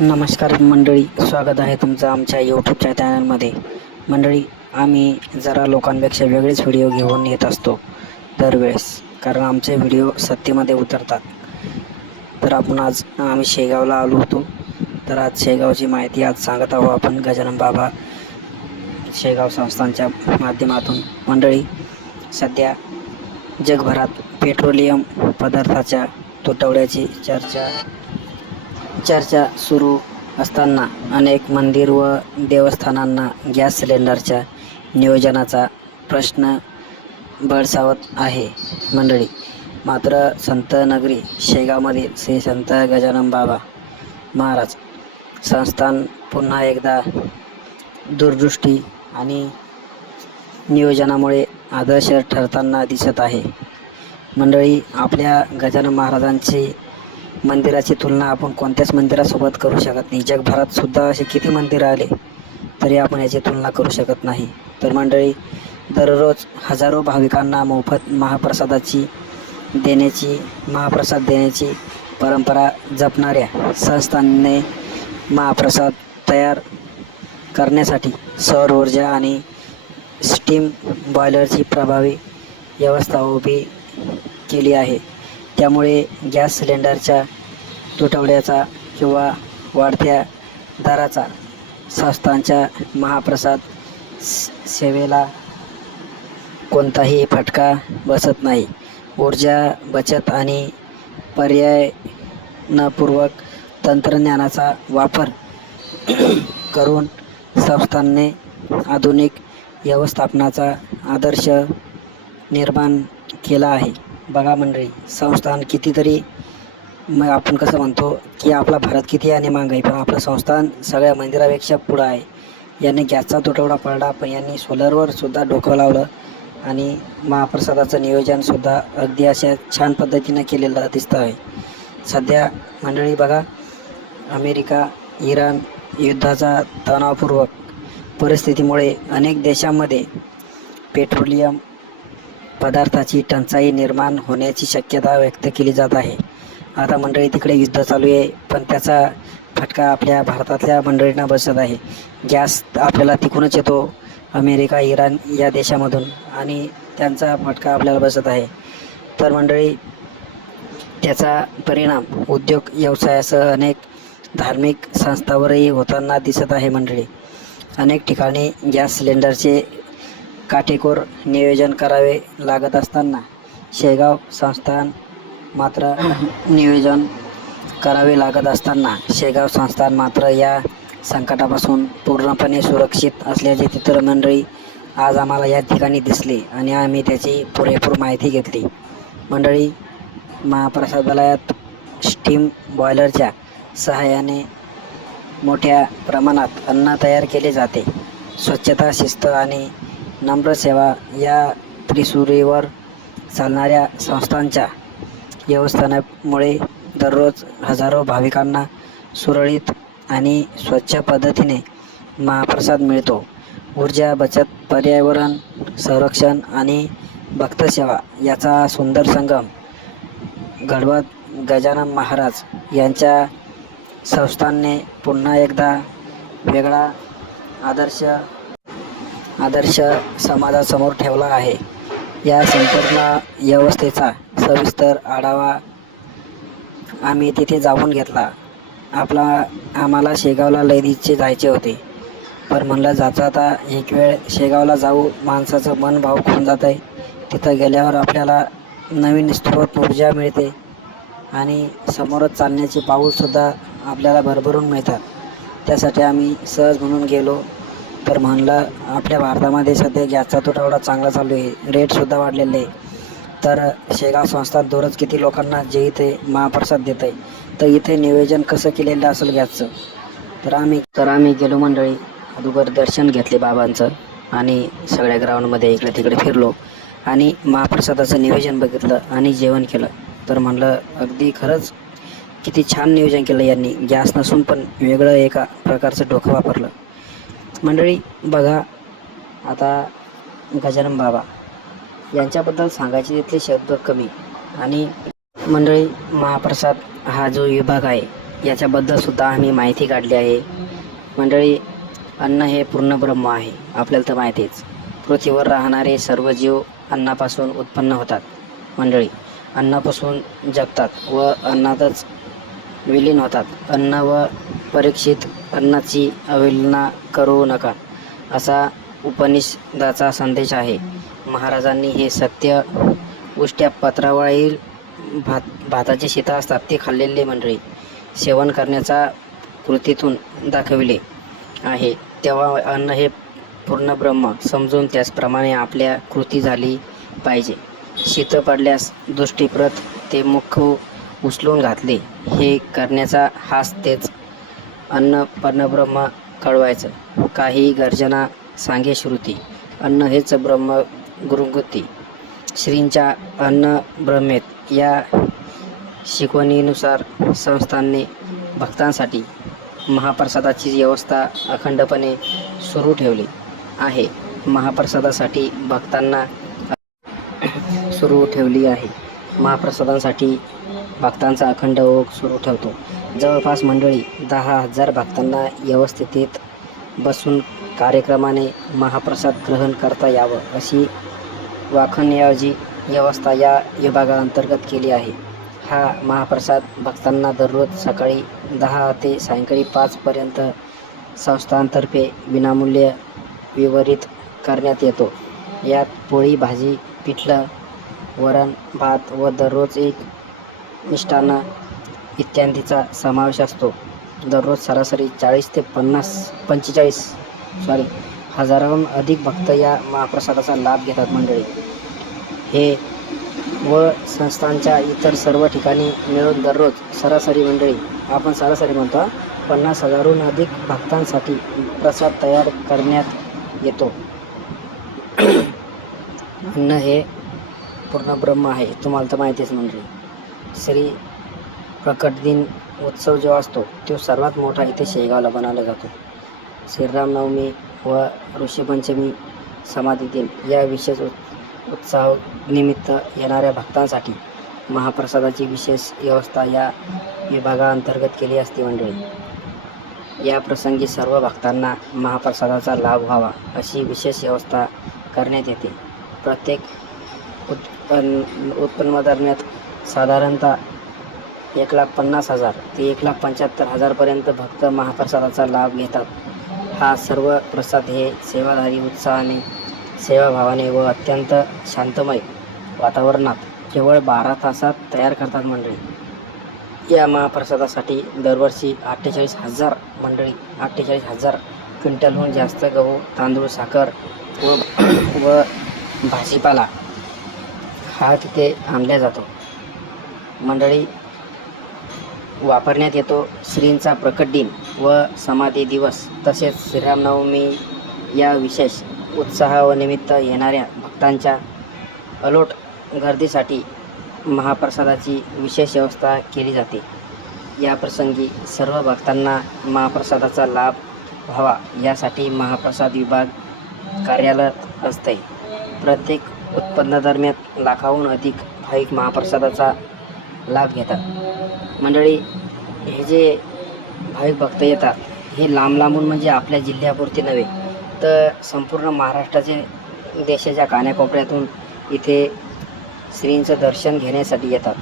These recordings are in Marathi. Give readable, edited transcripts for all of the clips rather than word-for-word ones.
नमस्कार मंडळी, स्वागत आहे तुमचं आमच्या यूट्यूबच्या चॅनलमध्ये. मंडळी, आम्ही जरा लोकांपेक्षा वेगळेच व्हिडिओ घेऊन येत असतो दरवेळेस, कारण आमचे व्हिडिओ सत्तेमध्ये उतरतात. तर आम्ही शेगावला आलो होतो. तर आज शेगावची माहिती सांगत आहोत आपण गजानन बाबा शेगाव संस्थांच्या माध्यमातून. मंडळी, सध्या जगभरात पेट्रोलियम पदार्थाच्या तुटवड्याची चर्चा सुरू असताना अनेक मंदिर व देवस्थानांना गॅस सिलेंडरच्या नियोजनाचा प्रश्न भेडसावत आहे. मंडळी, मात्र संत नगरी शेगावमध्ये श्री संत गजानन बाबा महाराज संस्थान पुन्हा एकदा दूरदृष्टी आणि नियोजनामुळे आदर्श ठरताना दिसत आहे. मंडळी, आपल्या गजानन महाराजांची मंदिराची तुलना आपण कोणत्याच मंदिरासोबत करू शकत नाही. जगभरात सुद्धा असे किती मंदिरं आले तरी आपण याची तुलना करू शकत नाही. तर मंडळी, दररोज हजारो भाविकांना मोफत महाप्रसाद देण्याची परंपरा जपणाऱ्या संस्थांनी महाप्रसाद तयार करण्यासाठी सौर ऊर्जा आणि स्टीम बॉयलरची प्रभावी व्यवस्था उभी केली आहे. त्यामुळे गॅस सिलेंडरच्या तुटवड्याचा किंवा वाढत्या दराचा संस्थांच्या महाप्रसाद सेवेला कोणताही फटका बसत नाही. ऊर्जा बचत आणि पर्यायपूर्वक तंत्रज्ञानाचा वापर करून संस्थांनी आधुनिक व्यवस्थापनाचा आदर्श निर्माण केला आहे. बघा मंडळी, संस्थान कितीतरी आपण कसं म्हणतो की आपला भारत किती आणि महागाई, पण आपलं संस्थान सगळ्या मंदिरापेक्षा पुढं आहे. यांनी गॅसचा तुटवडा पडला, पण यांनी सोलरवर सुद्धा डोकं लावलं आणि महाप्रसादाचं नियोजनसुद्धा अगदी अशा छान पद्धतीनं केलेलं दिसतं आहे. सध्या मंडळी बघा, अमेरिका इराण युद्धाचा तणावपूर्वक परिस्थितीमुळे अनेक देशांमध्ये पेट्रोलियम पदार्थाची टंचाई निर्माण होण्याची शक्यता व्यक्त केली जात आहे. आता मंडळी, तिकडे युद्ध चालू आहे, पण त्याचा फटका आपल्या भारतातल्या मंडळींना बसत आहे. गॅस आपल्याला तिकडूनच येतो, अमेरिका इराण या देशामधून, आणि त्यांचा फटका आपल्याला बसत आहे. तर मंडळी, त्याचा परिणाम उद्योग व्यवसायासह अनेक धार्मिक संस्थांवरही होताना दिसत आहे. मंडळी, अनेक ठिकाणी गॅस सिलेंडरचे काटेकोर नियोजन करावे लागत असताना शेगाव संस्थान मात्र या संकटापासून पूर्णपणे सुरक्षित असल्याचे चित्र मंडळी आज आम्हाला या ठिकाणी दिसले आणि आम्ही त्याची पुरेपूर माहिती घेतली. मंडळी, महाप्रसादालयात स्टीम बॉयलरच्या सहाय्याने मोठ्या प्रमाणात अन्न तयार केले जाते. स्वच्छता, शिस्त आणि नम्र सेवा या त्रिसूरीवर चालणाऱ्या संस्थांच्या व्यवस्थापनामुळे दररोज हजारो भाविकांना सुरळीत आणि स्वच्छ पद्धतीने महाप्रसाद मिळतो. ऊर्जा बचत, पर्यावरण संरक्षण आणि भक्तसेवा याचा सुंदर संगम घडवत गजानन महाराज यांच्या संस्थानने पुन्हा एकदा वेगळा आदर्श समाजासमोर ठेवला आहे. या संपूर्ण व्यवस्थेचा सविस्तर आढावा आम्ही तिथे जाऊन घेतला. आम्हाला शेगावला लयदीचे जायचे होते, पण म्हणलं जाता एक वेळ शेगावला जाऊ, माणसाचं मन भावुक होऊन जात आहे. तिथं गेल्यावर आपल्याला नवीन स्रोत ऊर्जा मिळते आणि समोरच चालण्याचे पाऊलसुद्धा आपल्याला भरभरून मिळतात. त्यासाठी आम्ही सहज म्हणून गेलो. तर म्हणलं, आपल्या भारतामध्ये सध्या गॅसचा तुटवडा चांगला चालू आहे, रेटसुद्धा वाढलेले आहे. तर शेगाव संस्थान दररोज किती लोकांना जे इथे महाप्रसाद देत आहे, तर इथे नियोजन कसं केलेलं असेल गॅसचं. तर आम्ही गेलो मंडळी. अगोदर दर्शन घेतले बाबांचं आणि सगळ्या ग्राउंडमध्ये इकडे तिकडे फिरलो आणि महाप्रसादाचं नियोजन बघितलं आणि जेवण केलं. तर म्हणलं, अगदी खरंच किती छान नियोजन केलं यांनी. गॅस नसून पण वेगळं एका प्रकारचं डोकं वापरलं. मंडळी बघा, आता गजानन बाबा यांच्याबद्दल सांगायचे तिथले शब्द कमी. आणि मंडळी, महाप्रसाद हा जो विभाग आहे याच्याबद्दलसुद्धा आम्ही माहिती काढली आहे. मंडळी, अन्न हे पूर्ण ब्रह्म आहे, आपल्याला तर माहितीच. पृथ्वीवर राहणारे सर्व जीव अन्नापासून उत्पन्न होतात. मंडळी, अन्नापासून जगतात व अन्नातच विलीन होतात. अन्न व परीक्षित अन्नाची अवहेलना करू नका, असा उपनिषदाचा संदेश आहे. महाराजांनी हे सत्य उष्ट्या पत्रावळील भाताचे शीता असतात ते खाल्लेले मंडळी सेवन करण्याचा कृतीतून दाखविले आहे. तेव्हा अन्न हे पूर्ण ब्रह्म समजून त्याचप्रमाणे आपल्या कृती झाली पाहिजे. शीत पडल्यास दृष्टीप्रत ते मुख उचलून घातले हे करण्याचा हाच तेच अन्न परब्रह्म कळवायचं. काही गर्जना सांगे श्रुती, अन्न हेच ब्रह्म गुरुगुती. श्रींच्या अन्न ब्रह्मेत या शिकवणीनुसार संस्थांनी भक्तांसाठी महाप्रसादाची व्यवस्था अखंडपणे सुरू ठेवली आहे. महाप्रसादासाठी महाप्रसादासाठी भक्तांचा अखंड ओघ सुरू ठेवतो. जवळपास मंडळी 10,000 भक्तांना व्यवस्थित बसून कार्यक्रमाने महाप्रसाद ग्रहण करता यावं अशी वाखण्याची व्यवस्था या विभागाअंतर्गत केली आहे. हा महाप्रसाद भक्तांना दररोज सकाळी 10 ते सायंकाळी 5 पर्यंत संस्थांतर्फे विनामूल्य वितरित करण्यात येतो. यात पोळी, भाजी, पिठलं, वरण, भात व दररोज एक मिष्टान्न इत्यादींचा समावेश असतो. दररोज सरासरी 40 ते 45 हजाराहून अधिक भक्त या महाप्रसादाचा लाभ घेतात. मंडळी, हे व संस्थांच्या इतर सर्व ठिकाणी मिळून दररोज सरासरी मंडळी आपण सरासरी म्हणतो 50,000हून अधिक भक्तांसाठी प्रसाद तयार करण्यात येतो. अन्न हे पूर्ण ब्रह्म आहे, तुम्हाला तर माहितीच मंडळी. श्री प्रकट दिन उत्सव जो असतो तो सर्वात मोठा इथे शेगावला बनवला जातो. श्रीरामनवमी व ऋषीपंचमी समाधी दिन या विशेष उत्सवानिमित्त येणाऱ्या भक्तांसाठी महाप्रसादाची विशेष व्यवस्था या विभागाअंतर्गत केली असते. मंडळी, या प्रसंगी सर्व भक्तांना महाप्रसादाचा लाभ व्हावा अशी विशेष व्यवस्था करण्यात येते. प्रत्येक उत्पन्नादरम्यान साधारणतः 1,50,000 ते 1,75,000 भक्त महाप्रसादाचा लाभ घेतात. हा सर्व प्रसाद हे सेवाधारी उत्साहाने, सेवाभावाने व अत्यंत शांतमय वातावरणात केवळ 12 तासात तयार करतात. मंडळी, या महाप्रसादासाठी दरवर्षी 48,000 क्विंटलहून जास्त गहू, तांदूळ, साखर व भाजीपाला हा तिथे आणला जातो. मंडळी, वापरण्यात येतो. श्रींचा प्रकट दिन व समाधी दिवस तसेच श्रीरामनवमी या विशेष उत्सवानिमित्त येणाऱ्या भक्तांच्या अलोट गर्दीसाठी महाप्रसादाची विशेष व्यवस्था केली जाते. या प्रसंगी सर्व भक्तांना महाप्रसादाचा लाभ व्हावा यासाठी महाप्रसाद विभाग कार्यरत असते. प्रत्येक उत्पन्नादरम्यान लाखाहून अधिक भाविक महाप्रसादाचा लाभ घेतात. मंडळी, हे जे भाविक भक्त येतात हे लांब लांबून म्हणजे आपल्या जिल्ह्यापुरते नव्हे तर संपूर्ण महाराष्ट्राचे देशाच्या कानाकोपऱ्यातून इथे श्रींचं दर्शन घेण्यासाठी येतात.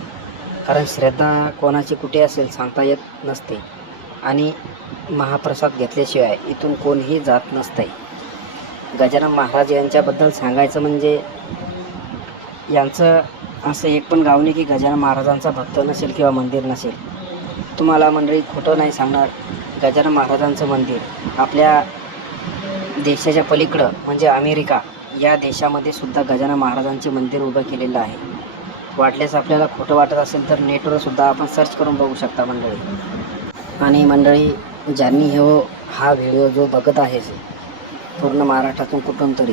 कारण श्रद्धा कोणाची कुठे असेल सांगता येत नसते आणि महाप्रसाद घेतल्याशिवाय इथून कोणीही जात नसते. गजानन महाराज यांच्याबद्दल सांगायचं म्हणजे यांचं असं एक पण गाव नाही की गजानन महाराजांचा भक्त नसेल किंवा मंदिर नसेल. तुम्हाला मंडळी खोटं नाही सांगणार, गजानन महाराजांचं मंदिर आपल्या देशाच्या पलीकडं म्हणजे अमेरिका या देशामध्ये सुद्धा गजानन महाराजांचे मंदिर उभं केलेलं आहे. वाटल्यास आपल्याला खोटं वाटत असेल तर नेटवर सुद्धा आपण सर्च करून बघू शकता मंडळी. आणि मंडळी, ज्यांनी हा व्हिडिओ जो बघत आहे पूर्ण महाराष्ट्रातून कुठून तरी,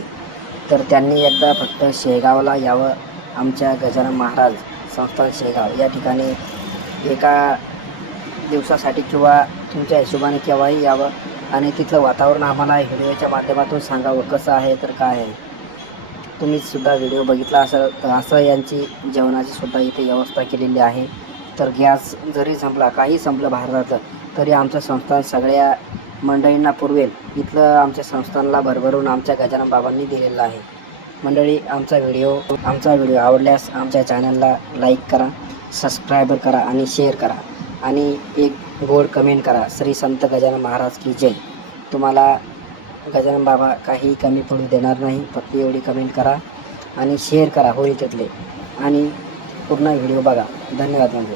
तर त्यांनी एकदा फक्त शेगावला यावं. आमच्या गजानन महाराज संस्थान शेगाव या ठिकाणी एका दिवसासाठी किंवा तुमच्या हिशोबाने केव्हाही यावं आणि तिथलं वातावरण आम्हाला व्हिडिओच्या माध्यमातून सांगावं कसं आहे तर काय आहे. तुम्ही सुद्धा व्हिडिओ बघितला असेल तर असं यांची जेवणाची सुद्धा इथे व्यवस्था केलेली आहे. तर गॅस जरी संपला, काही संपलं भारतातलं, तरी आमचं संस्थान सगळ्या मंडळींना पुरवेल. इथलं आमच्या संस्थानला भरभरून आमच्या गजानन बाबांनी दिलेलं आहे. मंडळी, आमचा व्हिडिओ आवडल्यास आमच्या चॅनलला लाईक करा, सबस्क्राईबर करा आणि शेअर करा आणि एक गोड कमेंट करा. श्री संत गजानन महाराज की जय. तुम्हाला गजानन बाबा काही कमी पडू देणार नाही. फक्त एवढी कमेंट करा आणि शेअर करा होईल तिथले, आणि पूर्ण व्हिडिओ बघा. धन्यवाद मंडळी.